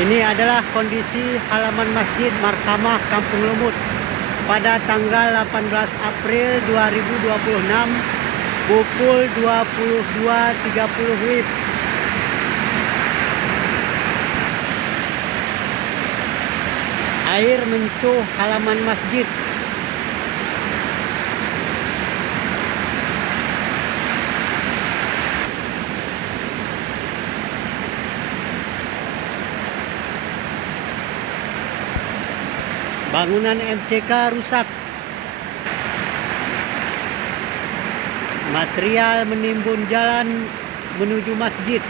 Ini adalah kondisi halaman Masjid Markamah Kampung Lumut pada tanggal 18 April 2026 pukul 22.30 WIB. Air mencuh halaman masjid. Bangunan MCK rusak. Material menimbun jalan menuju masjid.